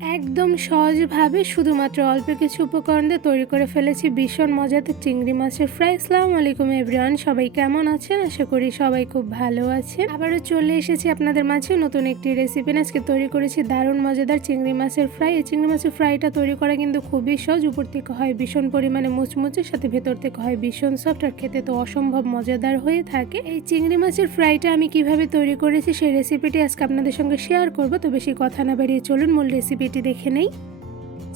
একদম সহজভাবে শুধুমাত্র অল্প কিছু উপকরণ দিয়ে তৈরি করে ফেলেছি ভীষণ মজাদার চিংড়ি মাছের ফ্রাই। আসসালামু আলাইকুম এভরিওয়ান, সবাই কেমন আছেন? আশা করি সবাই খুব ভালো আছেন। আবারও চলে এসেছি আপনাদের মাঝে নতুন একটি রেসিপি। আজকে তৈরি করেছি দারুণ মজাদার চিংড়ি মাছের ফ্রাই। এই চিংড়ি মাছের ফ্রাইটা তৈরি করা কিন্তু খুবই সহজ। উপর থেকে হয় ভীষণ পরিমাণে মুচমুচে, সাথে ভেতর থেকে হয় ভীষণ সফট, আর খেতে তো অসম্ভব মজাদার হয়ে থাকে। এই চিংড়ি মাছের ফ্রাইটা আমি কিভাবে তৈরি করেছি সেই রেসিপিটি আজকে আপনাদের সঙ্গে শেয়ার করব। তো বেশি কথা না বাড়িয়ে চলুন মূল রেসিপিটি দেখে নেই।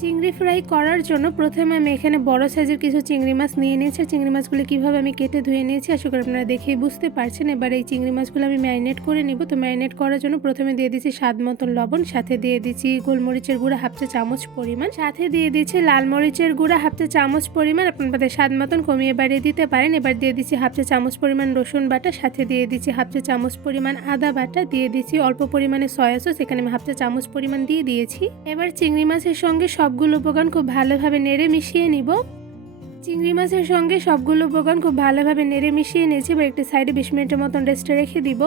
চিংড়ি ফ্রাই করার জন্য প্রথমে আমি এখানে বড় সাইজের কিছু চিংড়ি মাছ নিয়ে নিয়েছি। চিংড়ি মাছগুলো কিভাবে আমি কেটে ধুয়ে নিয়েছি আশা করি আপনারা দেখেই বুঝতে পারছেন। এবার এই চিংড়ি মাছগুলো আমি ম্যারিনেট করে নিব। তো ম্যারিনেট করার জন্য প্রথমে দিয়ে দিচ্ছি স্বাদ মতন লবণ, সাথে দিয়ে দিচ্ছি গোলমরিচের গুঁড়া হাফ চা চামচ পরিমাণ, সাথে দিয়ে দিচ্ছি লাল মরিচের গুঁড়া হাফ চা চামচ পরিমাণ। আপনাদের স্বাদ মতন কমিয়ে বাড়িয়ে দিতে পারেন। এবার দিয়ে দিচ্ছি হাফ চা চামচ পরিমাণ রসুন বাটা, সাথে দিয়ে দিচ্ছি হাফ চা চামচ পরিমাণ আদা বাটা, দিয়ে দিচ্ছি অল্প পরিমাণে সয়া সস, এখানে আমি হাফ চা চামচ পরিমাণ দিয়ে দিয়েছি। এবার চিংড়ি মাছের সঙ্গে সবগুলো উপকরণ খুব ভালোভাবে নেড়ে মিশিয়ে নিব। চিংড়ি মাছের সঙ্গে সবগুলো উপকরণ খুব ভালোভাবে নেড়ে মিশিয়ে নিয়েছি। এবার একটি সাইডে 20 মিনিটের মতন রেস্টে রেখে দিব।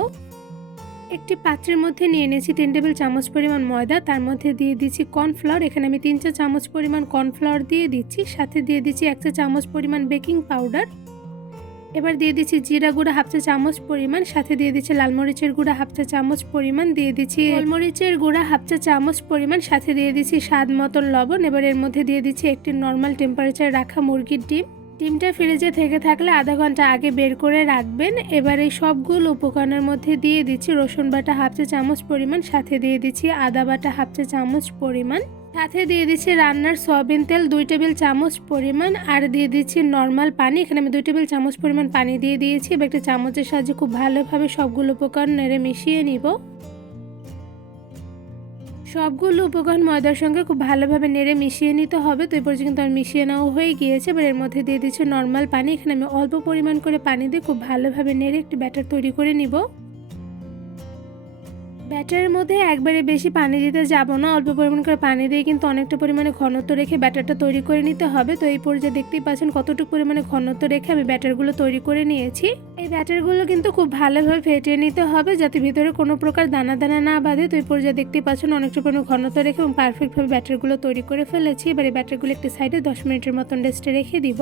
একটি পাত্রের মধ্যে নিয়ে নিয়েছি 3 টেবিল চামচ পরিমাণ ময়দা, তার মধ্যে দিয়ে দিচ্ছি কর্নফ্লাওয়ার, এখানে আমি 3 চা চামচ পরিমাণ কর্নফ্লাওয়ার দিয়ে দিচ্ছি, সাথে দিয়ে দিচ্ছি 1 চা চামচ পরিমাণ বেকিং পাউডার। এবার দিয়ে দিচ্ছি জিরা গুঁড়া হাফ চা চামচ পরিমাণ, সাথে দিয়ে দিচ্ছি লাল মরিচের গুঁড়া হাফ চা চামচ পরিমাণ, দিয়ে দিচ্ছি গোলমরিচের গুঁড়া হাফ চা চামচ পরিমাণ, সাথে দিয়ে দিচ্ছি স্বাদ মতন লবণ। এবার এর মধ্যে দিয়ে দিচ্ছি একটি নর্মাল টেম্পারেচার রাখা মুরগির ডিম। ডিমটা ফ্রিজে থেকে থাকলে আধা ঘন্টা আগে বের করে রাখবেন। এবার এই সবগুলো উপকরণের মধ্যে দিয়ে দিচ্ছি রসুন বাটা হাফ চা চামচ পরিমাণ, সাথে দিয়ে দিচ্ছি আদা বাটা হাফ চা চামচ পরিমাণ, সাথে দিয়ে দিচ্ছি রান্নার সয়াবিন তেল 2 টেবিল চামচ পরিমাণ, আর দিয়ে দিচ্ছি নর্মাল পানি, এখানে আমি 2 টেবিল চামচ পরিমাণ পানি দিয়ে দিয়েছি। এবার একটা চামচের সাহায্যে খুব ভালোভাবে সবগুলো উপকরণ নেড়ে মিশিয়ে নিব। সবগুলো উপকরণ ময়দার সঙ্গে খুব ভালোভাবে নেড়ে মিশিয়ে নিতে হবে। তো এই পর্যন্ত কিন্তু আর মিশিয়ে নেওয়া হয়ে গিয়েছে। এবার এর মধ্যে দিয়ে দিচ্ছি নর্মাল পানি, এখানে আমি অল্প পরিমাণ করে পানি দিয়ে খুব ভালোভাবে নেড়ে একটি ব্যাটার তৈরি করে নিব। ব্যাটারের মধ্যে একবারে বেশি পানি দিতে যাব না, অল্প পরিমাণ করে পানি দিয়ে কিন্তু অনেকটা পরিমাণে ঘনত্ব রেখে ব্যাটারটা তৈরি করে নিতে হবে। তো এই পর্যায়ে দেখতেই পাচ্ছেন কতটুকু পরিমাণে ঘনত্ব রেখে আমি ব্যাটারগুলো তৈরি করে নিয়েছি। এই ব্যাটারগুলো কিন্তু খুব ভালোভাবে ফেটিয়ে নিতে হবে যাতে ভিতরে কোনো প্রকার দানা দানা না বাঁধে। তো এই পর্যায়ে দেখতেই পাচ্ছেন অনেকটা পরিমাণে ঘনত্ব রেখে এবং পারফেক্টভাবে ব্যাটারগুলো তৈরি করে ফেলেছি। এবার এই ব্যাটারগুলো একটি সাইডে 10 মিনিটের মতন রেস্টে রেখে দিব।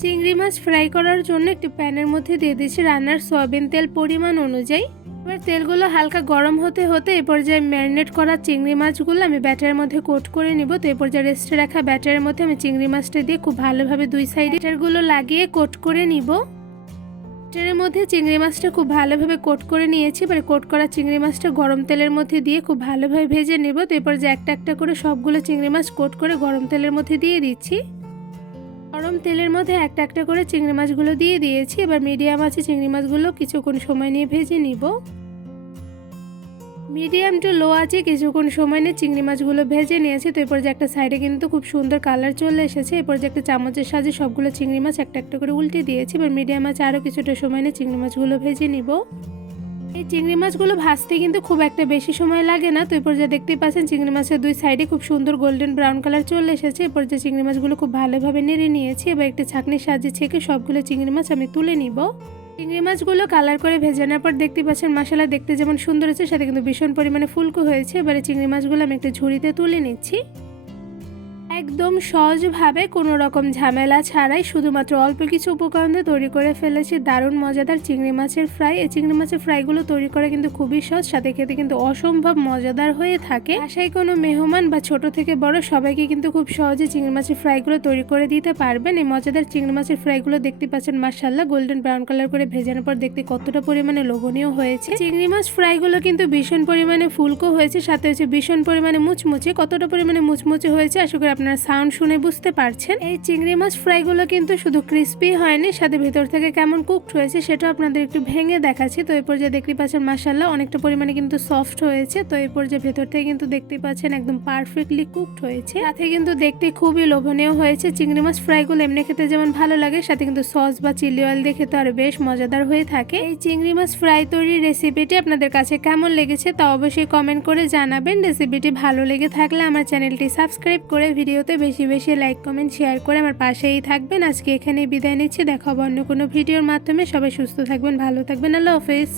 চিংড়ি মাছ ফ্রাই করার জন্য একটি প্যানের মধ্যে দিয়ে দিচ্ছি রান্নার সয়াবিন তেল পরিমাণ অনুযায়ী। এবার তেলগুলো হালকা গরম হতে হতে এই পর্যায়ে ম্যারিনেট করা চিংড়ি মাছগুলো আমি ব্যাটারের মধ্যে কোট করে নিব। তো এই পর্যায়ে রেস্টে রাখা ব্যাটারের মধ্যে আমি চিংড়ি মাছটা দিয়ে খুব ভালোভাবে দুই সাইডে ব্যাটারগুলো লাগিয়ে কোট করে নিব। ব্যাটারের মধ্যে চিংড়ি মাছটা খুব ভালোভাবে কোট করে নিয়েছি। এবার কোট করা চিংড়ি মাছটা গরম তেলের মধ্যে দিয়ে খুব ভালোভাবে ভেজে নেব। তো এরপর যে একটা একটা করে সবগুলো চিংড়ি মাছ কোট করে গরম তেলের মধ্যে দিয়ে দিচ্ছি। গরম তেলের মধ্যে একটা একটা করে চিংড়ি মাছগুলো দিয়ে দিয়েছি। এবার মিডিয়াম আছে চিংড়ি মাছগুলো কিছুক্ষণ সময় নিয়ে ভেজে নিব। মিডিয়াম টু লো আছে কিছুক্ষণ সময় নিয়ে চিংড়ি মাছগুলো ভেজে নিয়েছি। তো এরপর যে একটা সাইডে কিন্তু খুব সুন্দর কালার চলে এসেছে। এরপর যে একটা চামচের সাহায্যে সবগুলো চিংড়ি মাছ একটা একটা করে উল্টে দিয়েছি। এবার মিডিয়াম আছে আরও কিছুটা সময় নিয়ে চিংড়ি মাছগুলো ভেজে নিব। এই চিংড়ি মাছগুলো ভাজতে কিন্তু খুব একটা বেশি সময় লাগে না। তো এরপর যা দেখতেই পাচ্ছেন চিংড়ি মাছের দুই সাইডে খুব সুন্দর গোল্ডেন ব্রাউন কালার চলে এসেছে। এরপর যে চিংড়ি মাছগুলো খুব ভালোভাবে নেড়ে নিয়েছি। এবার একটা ছাঁকনির সাহায্যে ছেঁকে সবগুলো চিংড়ি মাছ আমি তুলে নিব। চিংড়ি মাছগুলো কালার করে ভেজে নেওয়ার পর দেখতে পাচ্ছেন মশলা দেখতে যেমন সুন্দর হয়েছে, সাথে কিন্তু ভীষণ পরিমাণে ফুলকো হয়েছে। এবারে চিংড়ি মাছগুলো আমি একটা ঝুড়িতে তুলে নিচ্ছি। একদম সহজভাবে কোনো রকম ঝামেলা ছাড়াই শুধুমাত্র অল্প কিছু উপকরণ দিয়ে তৈরি করে ফেলেছি দারুণ মজাদার চিংড়ি মাছের ফ্রাই। এই চিংড়ি মাছের ফ্রাইগুলো তৈরি করা কিন্তু খুবই সহজ, সাথে খেতে কিন্তু অসম্ভব মজাদার হয়ে থাকে। আশায় কোনো মেহমান বা ছোট থেকে বড় সবাইকে কিন্তু খুব সহজে চিংড়ি মাছের ফ্রাইগুলো তৈরি করে দিতে পারবেন। এই মজাদার চিংড়ি মাছের ফ্রাইগুলো দেখতে পাচ্ছেন মাশাআল্লাহ গোল্ডেন ব্রাউন কালার করে ভেজানোর পর দেখতে কতটা পরিমাণে লোভনীয় হয়েছে। চিংড়ি মাছ ফ্রাইগুলো কিন্তু ভীষণ পরিমাণে ফুলকো হয়েছে, সাথে হচ্ছে ভীষণ পরিমাণে মুচমুচে। কতটা পরিমাণে মুচমুচে হয়েছে আশা করি আপনারা সাউন্ড শুনে বুঝতে পারছেন। এই চিংড়ি মাছ ফ্রাইগুলো কিন্তু শুধু ক্রিস্পি হয়নি, সাথে ভেতর থেকে কেমন কুকড হয়েছে সেটা আপনাদের একটু ভেঙে দেখাচ্ছি। তো এই পর্যায়ে দেখতে পাচ্ছেন মাশাআল্লাহ অনেকটা পরিমাণে কিন্তু সফট হয়েছে। তো এই পর্যায়ে ভেতর থেকে কিন্তু দেখতে পাচ্ছেন একদম পারফেক্টলি কুকড হয়েছে, সাথে কিন্তু দেখতে খুবই লোভনীয় হয়েছে। চিংড়ি মাছ ফ্রাইগুলো এমনি খেতে যেমন ভালো লাগে, সাথে কিন্তু সস বা চিলি অয়েল দিয়ে খেতে আরো বেশ মজাদার হয়ে থাকে। এই চিংড়ি মাছ ফ্রাই তৈরির রেসিপিটি আপনাদের কাছে কেমন লেগেছে তা অবশ্যই কমেন্ট করে জানাবেন। রেসিপিটি ভালো লেগে থাকলে আমার চ্যানেলটি সাবস্ক্রাইব করে ভিডিওতে বেশি বেশি লাইক কমেন্ট শেয়ার করে আমার পাশেই থাকবেন। আজকে এখানেই বিদায় নিচ্ছি, দেখা হবে অন্য কোনো ভিডিওর মাধ্যমে। সবাই সুস্থ থাকবেন, ভালো থাকবেন, আল্লাহ হাফেজ।